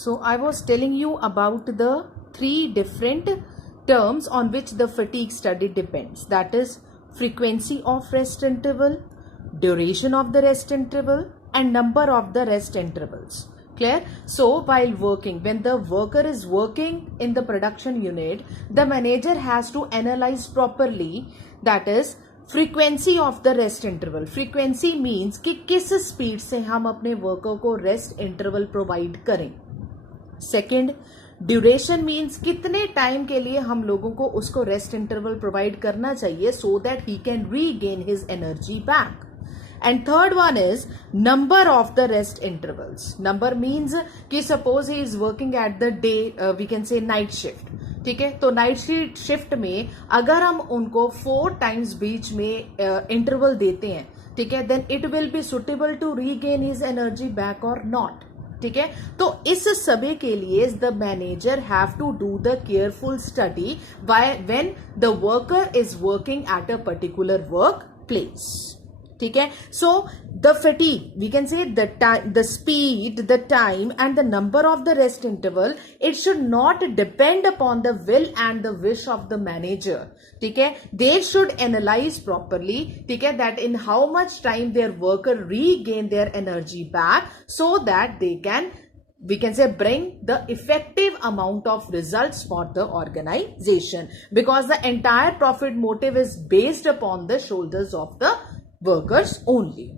So I was telling you about the three different terms on which the fatigue study depends. That is frequency of rest interval, duration of the rest interval, and number of the rest intervals. Clear? So while working, when the worker is working in the production unit, the manager has to analyze properly, that is frequency of the rest interval. Frequency means कि किस speed से हम अपने worker को rest interval provide करें. Second, duration means कितने time के लिए हम लोगों को उसको रेस्ट इंटरवल प्रोवाइड करना चाहिए so that he can regain his energy back. And third one is number of the rest intervals. Number means कि suppose he is working at the day, we can say night shift. ठीक है, तो night shift में अगर हम उनको 4 times बीच में interval देते हैं, ठीक है, then it will be suitable to regain his energy back और नॉट. ठीक है, तो इस सभी के लिए the manager have to do the careful study when the worker is working at a particular work place. ठीक है, so the fatigue, we can say the speed, the time and the number of the rest interval, it should not depend upon the will and the wish of the manager. ठीक है, they should analyse properly, ठीक है, that in how much time their worker regain their energy back so that they can, we can say, bring the effective amount of results for the organization, because the entire profit motive is based upon the shoulders of the workers only.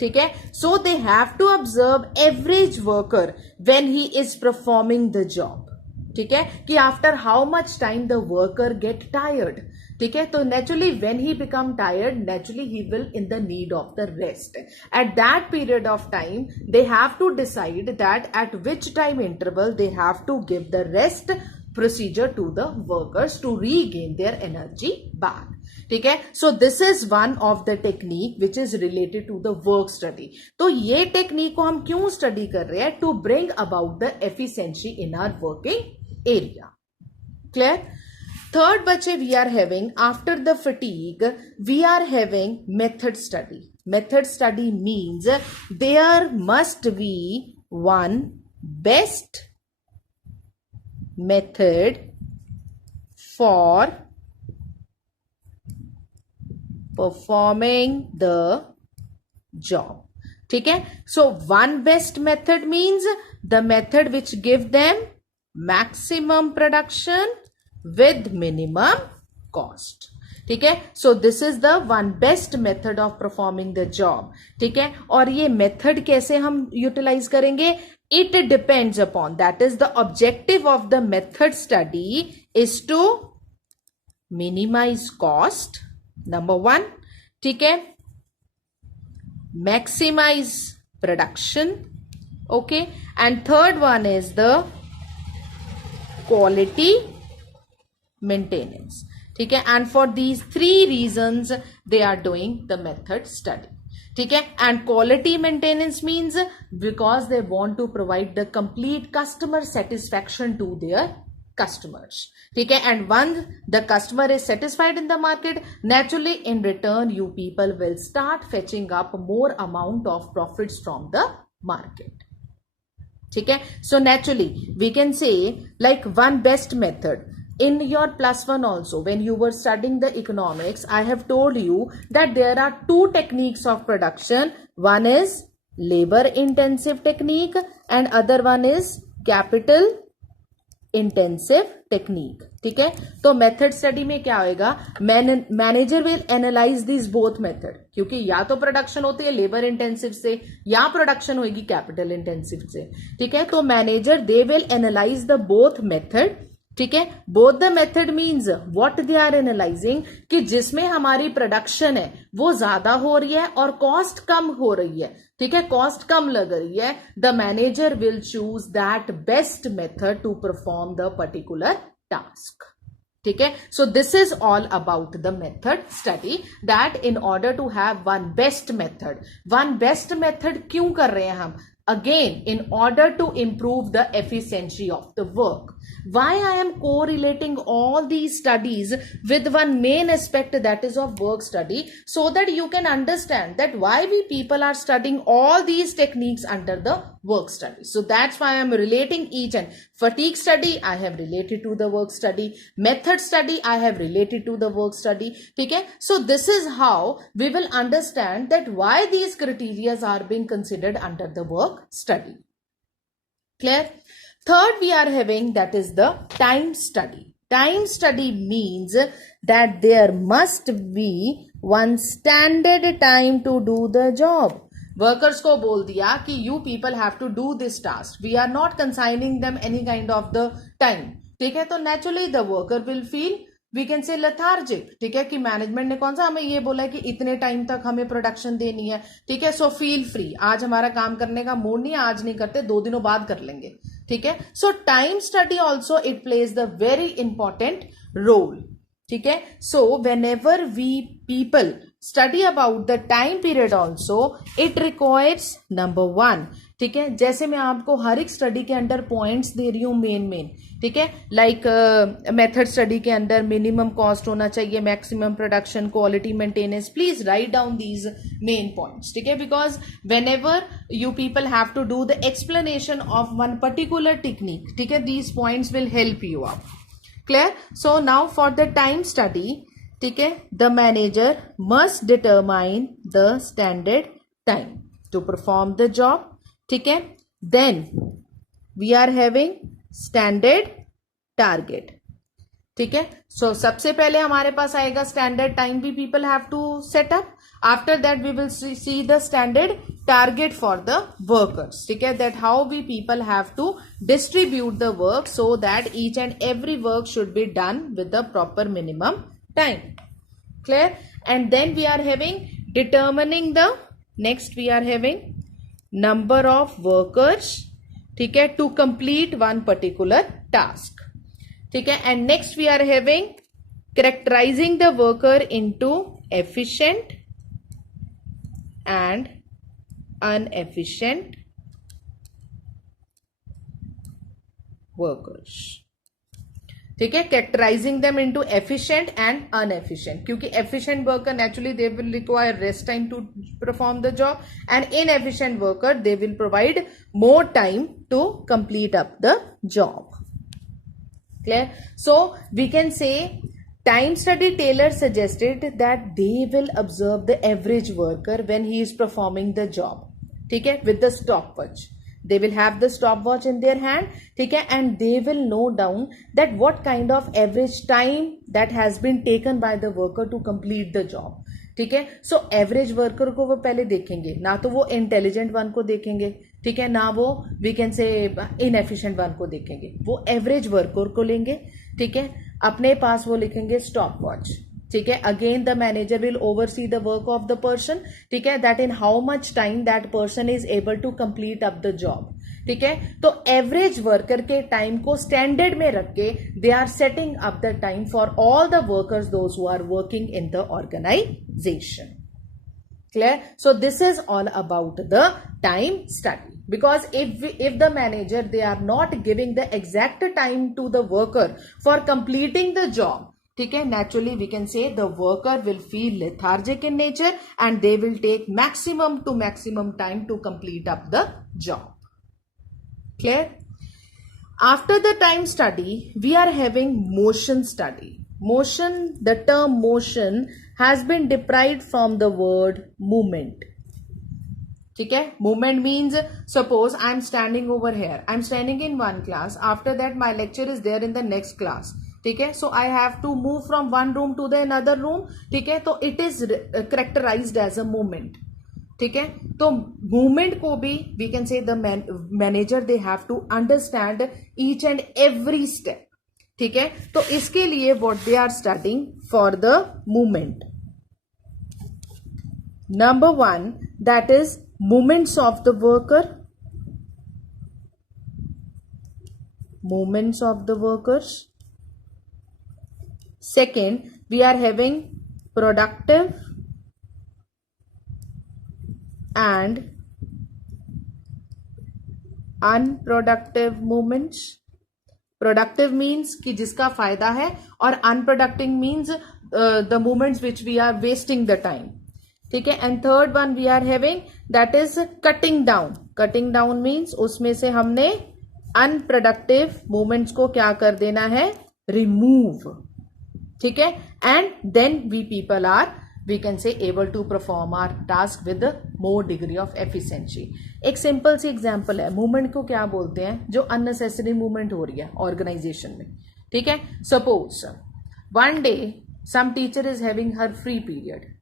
ठीक है, so they have to observe average worker when he is performing the job. ठीक है, कि after how much time the worker get tired. ठीक है, तो naturally when he become tired, naturally he will in the need of the rest. At that period of time they have to decide that at which time interval they have to give the rest procedure to the workers to regain their energy back. ठीक है, so this is one of the technique which is related to the work study. तो ये technique को हम क्यों study कर रहे हैं? To bring about the efficiency in our working area. Clear? Third बच्चे we are having, after the fatigue we are having method study. Method study means there must be one best method for performing the job. ठीक है, so one best method means the method which give them maximum production with minimum cost. ठीक है, so this is the one best method of performing the job. ठीक है, और ये method कैसे हम utilize करेंगे? It depends upon, that is the objective of the method study is to minimize cost, number one. ठीक है, maximize production, okay, and third one is the quality maintenance. ठीक है, and for these 3 reasons they are doing the method study. ठीक है, and quality maintenance means because they want to provide the complete customer satisfaction to their customers. ठीक है, and once the customer is satisfied in the market, naturally in return you people will start fetching up more amount of profits from the market. ठीक है, so naturally we can say like one best method. In your +1 also, when you were studying the economics, I have told you that there are 2 techniques of production. One is labor intensive technique and other one is capital intensive technique. ठीक है, तो method study में क्या होएगा? Manager will analyse this both method, क्योंकि या तो production होती है लेबर इंटेंसिव से या प्रोडक्शन होगी कैपिटल इंटेंसिव से. ठीक है, तो manager they will analyse the both method. ठीक है, both the method means what they are analysing, कि जिसमें हमारी प्रोडक्शन है वो ज्यादा हो रही है और कॉस्ट कम हो रही है. ठीक है, कॉस्ट कम लग रही है, the manager will choose that best method to perform the particular task. ठीक है, so this is all about the method study, that in order to have one best method क्यों कर रहे हैं हम? Again, in order to improve the efficiency of the work, Why I am correlating all these studies with one main aspect, that is of work study, so that you can understand that why we people are studying all these techniques under the work study. So that's why I am relating each, and fatigue study I have related to the work study, method study I have related to the work study. Okay, so this is how we will understand that why these criteria are being considered under the work study. Clear? Third we are having, that is the time study. Time study means that there must be one standard time to do the job. Workers को बोल दिया कि you people have to do this task. We are not consigning them any kind of the time. ठीक है, तो naturally the worker will feel, we can say, lethargic. ठीक है, कि मैनेजमेंट ने कौन सा हमें ये बोला है कि इतने टाइम तक हमें प्रोडक्शन देनी है. ठीक है, सो फील फ्री, आज हमारा काम करने का मूड नहीं है, आज नहीं करते, 2 दिनों बाद कर लेंगे. ठीक है, so time study also it plays the very important role. ठीक है, so whenever we people study about the time period also it requires number 1. ठीक है, जैसे मैं आपको हर एक स्टडी के अंदर पॉइंट्स दे रही हूं मेन. ठीक है, लाइक मेथड स्टडी के अंदर मिनिमम कॉस्ट होना चाहिए, maximum production, quality maintenance. Please write down these main points. ठीक है, because whenever you people have to do the explanation of one particular technique, ठीक है, these points will help you out. Clear? So now for the time study, ठीक है, the manager must determine the standard time to perform the job. ठीक है, then we are having standard target. ठीक है, so सबसे पहले हमारे पास आएगा standard time भी people have to set up. After that we will see the standard target for the workers. ठीक है, that how we people have to distribute the work so that each and every work should be done with the proper minimum time. Clear? And then we are having determining the, next we are having number of workers, ठीक है, to complete one particular task. ठीक है, and next we are having characterizing the worker into efficient and inefficient workers. ठीक है, characterizing them into efficient and inefficient, क्योंकि efficient worker naturally they will require rest time to perform the job, and inefficient worker they will provide more time to complete up the job. Clear? So we can say time study Taylor suggested that they will observe the average worker when he is performing the job. ठीक है, with the stopwatch. They will have the stopwatch in their hand. ठीक है, and they will note down that what kind of average time that has been taken by the worker to complete the job. ठीक है, so average worker को वो पहले देखेंगे, ना तो वो इंटेलिजेंट वन को देखेंगे, ठीक है, ना वो we can say inefficient one को देखेंगे, वो एवरेज वर्कर को लेंगे. ठीक है, अपने पास वो लिखेंगे स्टॉप वॉच. ठीक है, again the manager will oversee the work of the person. ठीक है, that in how much time that person is able to complete up the job. ठीक है, तो एवरेज वर्कर के टाइम को स्टैंडर्ड में रख के they are setting up the time for all the workers those who are working in the organisation. Clear? So this is all about the time study, because if the manager they are not giving the exact time to the worker for completing the job, ठीक है, naturally we can say the worker will feel lethargic in nature and they will take maximum to maximum time to complete up the job. Clear? After the time study we are having motion study. Motion, the term motion has been derived from the word movement. ठीक है, movement means suppose I am standing over here, I am standing in one class, after that my lecture is there in the next class. ठीक है, so I have to move from one room to the another room. ठीक है, तो it is characterized as a movement. ठीक है, तो movement को भी we can say the manager they have to understand each and every step. ठीक है, तो इसके लिए what they are starting for the movement. Number 1 that is movements of the worker. Movements of the workers. Second we are having productive and unproductive movements. Productive means कि जिसका फायदा है, और unproductive means the moments which we are wasting the time. ठीक है. And third one we are having that is cutting down. Cutting down means उसमें से हमने अनप्रोडक्टिव मोमेंट्स को क्या कर देना है, रिमूव. ठीक है. And then we people are, we can say, able to perform our task with more degree of efficiency. एक सिंपल सी एग्जांपल है, मूवमेंट को क्या बोलते हैं, जो अननेसेसरी मूवमेंट हो रही है ऑर्गेनाइजेशन में. ठीक है. Suppose one day some teacher is having her free period.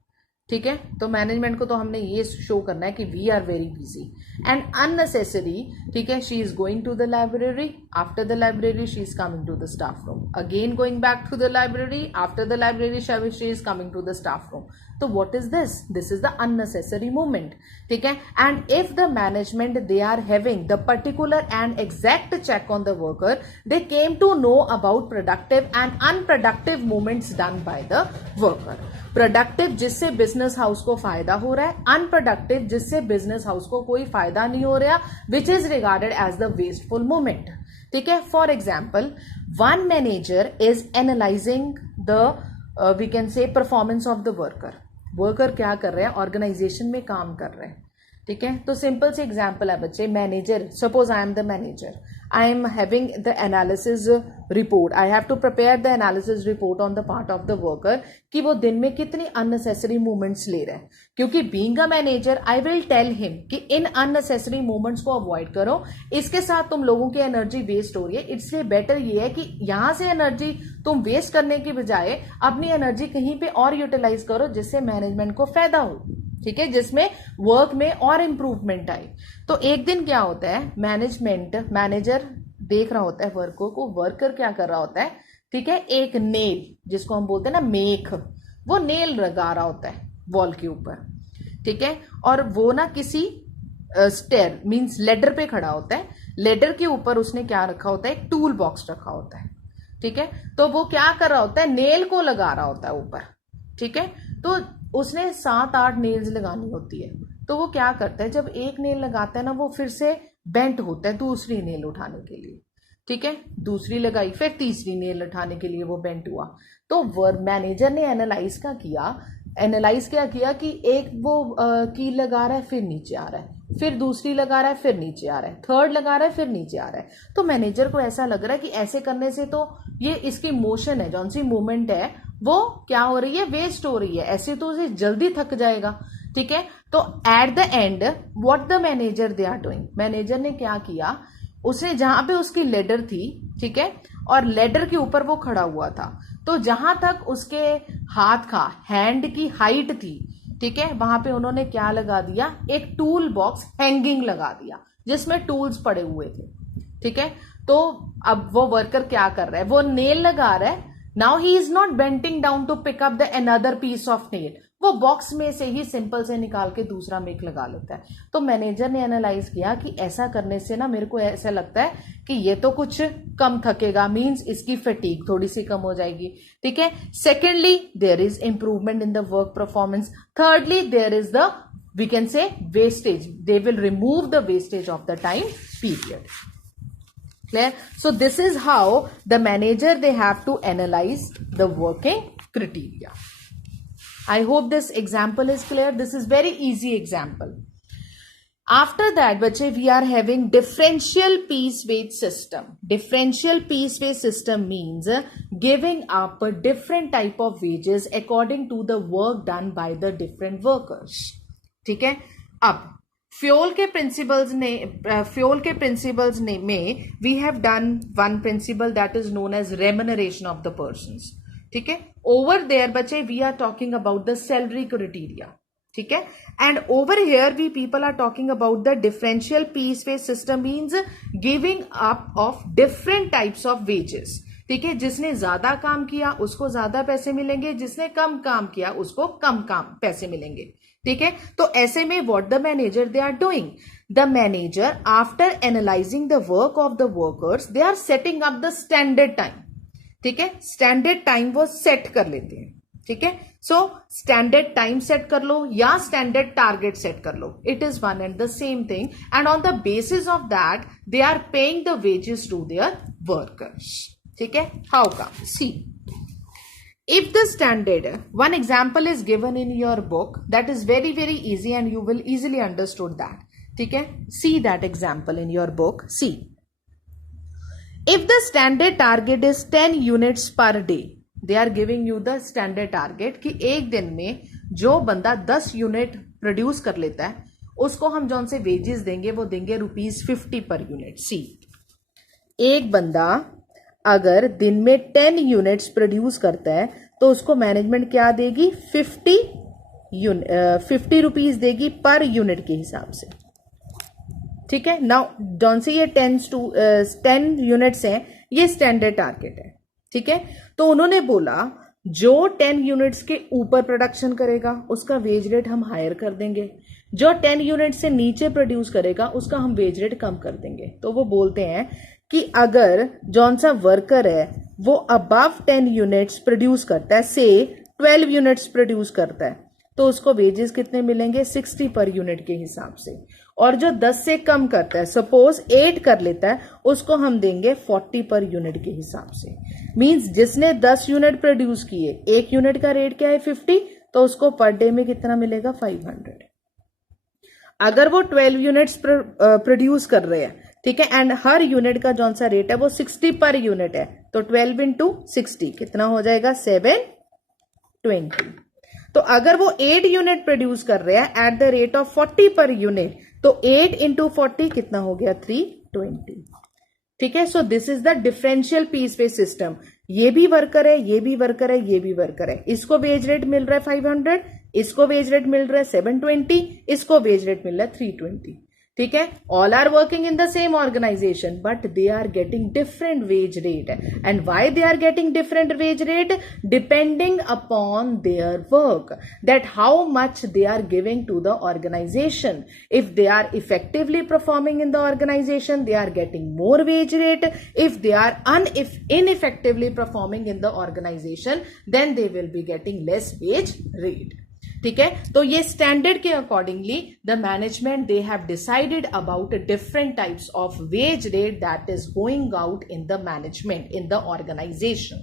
ठीक है. तो मैनेजमेंट को तो हमने ये शो करना है कि we are very busy and unnecessary. ठीक है. She is going to the library, after the library she is coming to the staff room, again going back to the library, after the library she is coming to the staff room. तो what is this, this is the unnecessary movement. ठीक है. And if the management they are having the particular and exact check on the worker, they came to know about productive and unproductive movements done by the worker. Productive जिससे business house को फायदा हो रहा है, unproductive जिससे business house को कोई फायदा नहीं हो रहा, which is regarded as the wasteful movement. ठीक है. For example, one manager is analysing the we can say performance of the worker. Worker क्या कर रहे हैं, ऑर्गेनाइजेशन में काम कर रहे हैं. ठीक है. तो सिंपल सी एग्जाम्पल है बच्चे, manager, suppose I am the manager, I am having the analysis report. I have to prepare the analysis report on the part of the worker कि वो दिन में कितनी unnecessary movements ले रहे हैं. क्योंकि being a manager, I will tell him कि इन unnecessary movements को avoid करो, इसके साथ तुम लोगों की एनर्जी वेस्ट हो रही है. इसलिए बेटर ये है कि यहां से एनर्जी तुम वेस्ट करने की बजाय अपनी एनर्जी कहीं पे और यूटिलाइज करो जिससे मैनेजमेंट को फायदा हो. ठीक है. जिसमें वर्क में और इंप्रूवमेंट आए. तो एक दिन क्या होता है, मैनेजर देख रहा होता है वर्कर को, वर्कर क्या कर रहा होता है. ठीक है. एक नेल, जिसको हम बोलते हैं ना मेख, वो नेल लगा रहा होता है वॉल के ऊपर. ठीक है. और वो ना किसी स्टेयर मींस लेडर पे खड़ा होता है. लेडर के ऊपर उसने क्या रखा होता है, एक टूल बॉक्स रखा होता है. ठीक है. तो वो क्या कर रहा होता है, नेल को लगा रहा होता है ऊपर. ठीक है. तो उसने 7-8 नेल्स लगानी होती है. तो वो क्या करता है, जब एक नेल लगाता है ना, वो फिर से बेंट होता है दूसरी नेल उठाने के लिए. ठीक है. दूसरी लगाई, फिर तीसरी नेल उठाने के लिए वो बेंट हुआ. तो मैनेजर ने एनालाइज क्या किया कि एक वो कील लगा रहा है, फिर नीचे आ रहा है, फिर दूसरी लगा रहा है, फिर नीचे आ रहा है, थर्ड लगा रहा है, फिर नीचे आ रहा है. तो मैनेजर को ऐसा लग रहा है कि ऐसे करने से तो ये इसकी मोशन है, जौन सी मूवमेंट है वो क्या हो रही है, वेस्ट हो रही है. ऐसे तो उसे जल्दी थक जाएगा. ठीक है. तो at the end what the manager they are doing, manager ने क्या किया, उसने जहां पे उसकी लेडर थी, ठीक है, और लेडर के ऊपर वो खड़ा हुआ था, तो जहां तक उसके हाथ का हैंड की हाइट थी, ठीक है, वहां पे उन्होंने क्या लगा दिया, एक टूल बॉक्स हैंगिंग लगा दिया जिसमें टूल्स पड़े हुए थे. ठीक है. तो अब वो वर्कर क्या कर रहा है, वो नेल लगा रहा है. Now he is not bending down to pick up the another piece of nail, वो बॉक्स में से ही सिंपल से निकाल के दूसरा मेक लगा लेता है. तो मैनेजर ने एनालाइज किया कि ऐसा करने से ना मेरे को ऐसा लगता है कि ये तो कुछ कम थकेगा, मींस इसकी फटीग थोड़ी सी कम हो जाएगी. ठीक है. Secondly there is improvement in the work performance. Thirdly there is the we can say wastage, they will remove the wastage of the time period. Clear? So this is how the manager they have to analyze the working criteria. I hope this example is clear. This is very easy example. After that, bache, we are having differential piece wage system. Differential piece wage system means giving up a different type of wages according to the work done by the different workers. ठीक है. अब fuel के principles ने में we have done one principle that is known as remuneration of the persons. ठीक है. Over there बच्चे we are talking about the salary criteria. ठीक है. And over here we people are talking about the differential piece wage system means giving up of different types of wages. ठीक है. जिसने ज्यादा काम किया उसको ज्यादा पैसे मिलेंगे, जिसने कम काम किया उसको कम पैसे मिलेंगे. ठीक है. तो ऐसे में what the manager they are doing, the manager after analysing the work of the workers they are setting up the standard time. ठीक है. स्टैंडर्ड टाइम वो सेट कर लेते हैं. ठीक है. सो स्टैंडर्ड टाइम सेट कर लो या स्टैंडर्ड टारगेट सेट कर लो, it is one and the same thing, and on the basis of that they are paying the wages to their workers. ठीक है. How come? See, if the standard, one example is given in your book that is very very easy and you will easily understood that. ठीक है. See that example in your book. See, if the standard target is 10 units per day, they are giving you the standard target कि एक दिन में जो बंदा 10 unit produce कर लेता है उसको हम जौन से वेजेस देंगे वो देंगे ₹50 पर यूनिट. सी, एक बंदा अगर दिन में 10 यूनिट्स प्रोड्यूस करता है तो उसको मैनेजमेंट क्या देगी? 50 रुपीज देगी पर यूनिट के हिसाब से. ठीक है. नाउ जौन से ये 10 यूनिट्स हैं ये स्टैंडर्ड टारगेट है. ठीक है. तो उन्होंने बोला जो 10 यूनिट्स के ऊपर प्रोडक्शन करेगा उसका वेज रेट हम हायर कर देंगे, जो 10 यूनिट से नीचे प्रोड्यूस करेगा उसका हम वेज रेट कम कर देंगे. तो वो बोलते हैं कि अगर जौन सा वर्कर है वो अबव 10 यूनिट्स प्रोड्यूस करता है, से 12 यूनिट्स प्रोड्यूस करता है, तो उसको वेजेस कितने मिलेंगे? 60 पर यूनिट के हिसाब से. और जो 10 से कम करता है, सपोज 8 कर लेता है, उसको हम देंगे 40 पर यूनिट के हिसाब से. मींस जिसने 10 यूनिट प्रोड्यूस किए, एक यूनिट का रेट क्या है? 50, तो उसको पर डे में कितना मिलेगा? 500. अगर वो 12 यूनिट्स प्रोड्यूस कर रहे हैं, ठीक है, एंड हर यूनिट का जौन सा रेट है वो 60 पर यूनिट है, तो 12 इंटू 60 कितना हो जाएगा? 720. तो अगर वो 8 यूनिट प्रोड्यूस कर रहे हैं at the rate of 40 per unit, तो 8 इंटू 40 कितना हो गया? 320. ठीक है. So this is the differential piece pay system. ये भी वर्कर है, ये भी वर्कर है, ये भी वर्कर है. इसको वेज रेट मिल रहा है 500, इसको वेज रेट मिल रहा है 720, इसको वेज रेट मिल रहा है 320. ठीक है. All are working in the same organization but they are getting different wage rate. And why they are getting different wage rate? Depending upon their work, that how much they are giving to the organization. If they are effectively performing in the organization they are getting more wage rate. If they are ineffectively performing in the organization then they will be getting less wage rate. ठीक है. तो ये standard के accordingly the management they have decided about different types of wage rate that is going out in the management in the organization.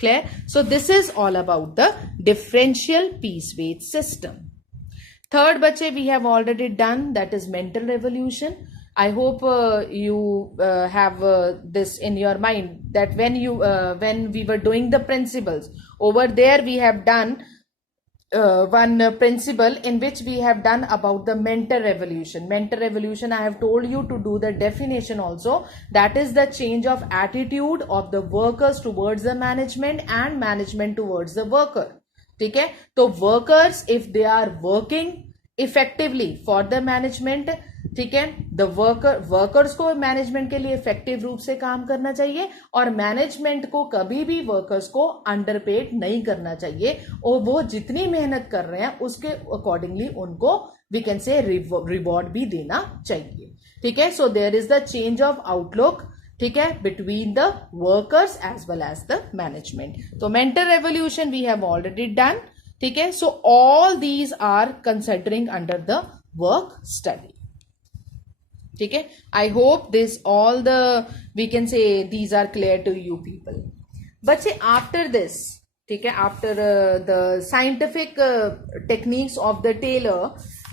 Clear? So this is all about the differential piece wage system. Third बच्चे we have already done, that is mental revolution. I hope you have this in your mind that when we were doing the principles over there we have done one principle in which we have done about the mental revolution. Mental revolution, I have told you to do the definition also. That is the change of attitude of the workers towards the management and management towards the worker. ठीक है. तो workers if they are working effectively for the management, ठीक है, the workers को management के लिए effective रूप से काम करना चाहिए और मैनेजमेंट को कभी भी वर्कर्स को अंडरपेड नहीं करना चाहिए और वो जितनी मेहनत कर रहे हैं उसके अकॉर्डिंगली उनको वी कैन से रिवॉर्ड भी देना चाहिए. ठीक है. So there is the change of outlook, ठीक है, between the workers as well as the management. तो mental revolution we have already done. ठीक है. So all these are considering under the work study. ठीक है. I hope this all the we can say these are clear to you people. बच्चे after this, ठीक है, after the scientific techniques of the Taylor,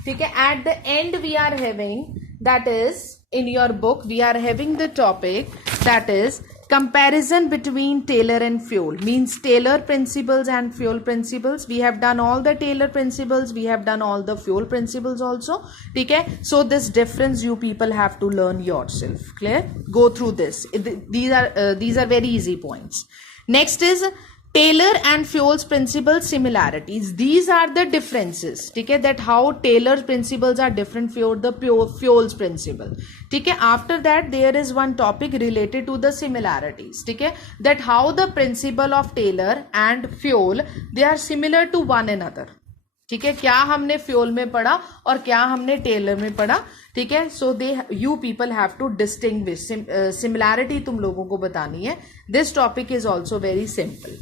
ठीक है, eight the and we are having, that is in your book we are having the topic that is comparison between Taylor and Fioll, means Taylor principles and Fioll principles. We have done all the Taylor principles, we have done all the Fioll principles also. Okay, so this difference you people have to learn yourself. Clear? Go through this. These are very easy points. Next is Taylor and Fioll's principle similarities. These are the differences. ठीक है, that how Taylor's principles are different from the Fioll's principle. ठीक है. After that there is one topic related to the similarities. ठीक है, that how the principle of Taylor and Fioll they are similar to one another. ठीक है, क्या हमने Fayol में पढ़ा और क्या हमने टेलर में पढ़ा. ठीक है. So they you people have to distinguish. Similarity तुम लोगों को बतानी है. This topic is also very simple.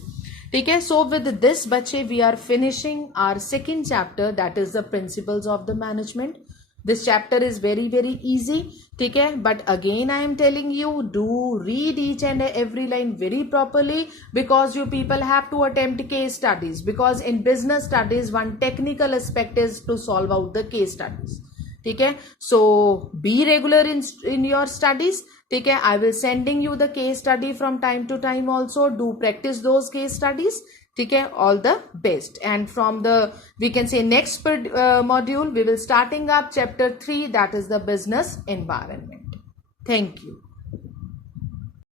ठीक है. So with this बच्चे we are finishing our second chapter, that is the principles of the management. This chapter is very very easy. ठीक है. But again I am telling you, do read each and every line very properly, because you people have to attempt case studies, because in business studies one technical aspect is to solve out the case studies. ठीक है. So be regular in your studies. ठीक है. I will sending you the case study from time to time also. Do practice those case studies. ठीक है. All the best. And from the, we can say, next module we will starting up chapter 3, that is the business environment. Thank you.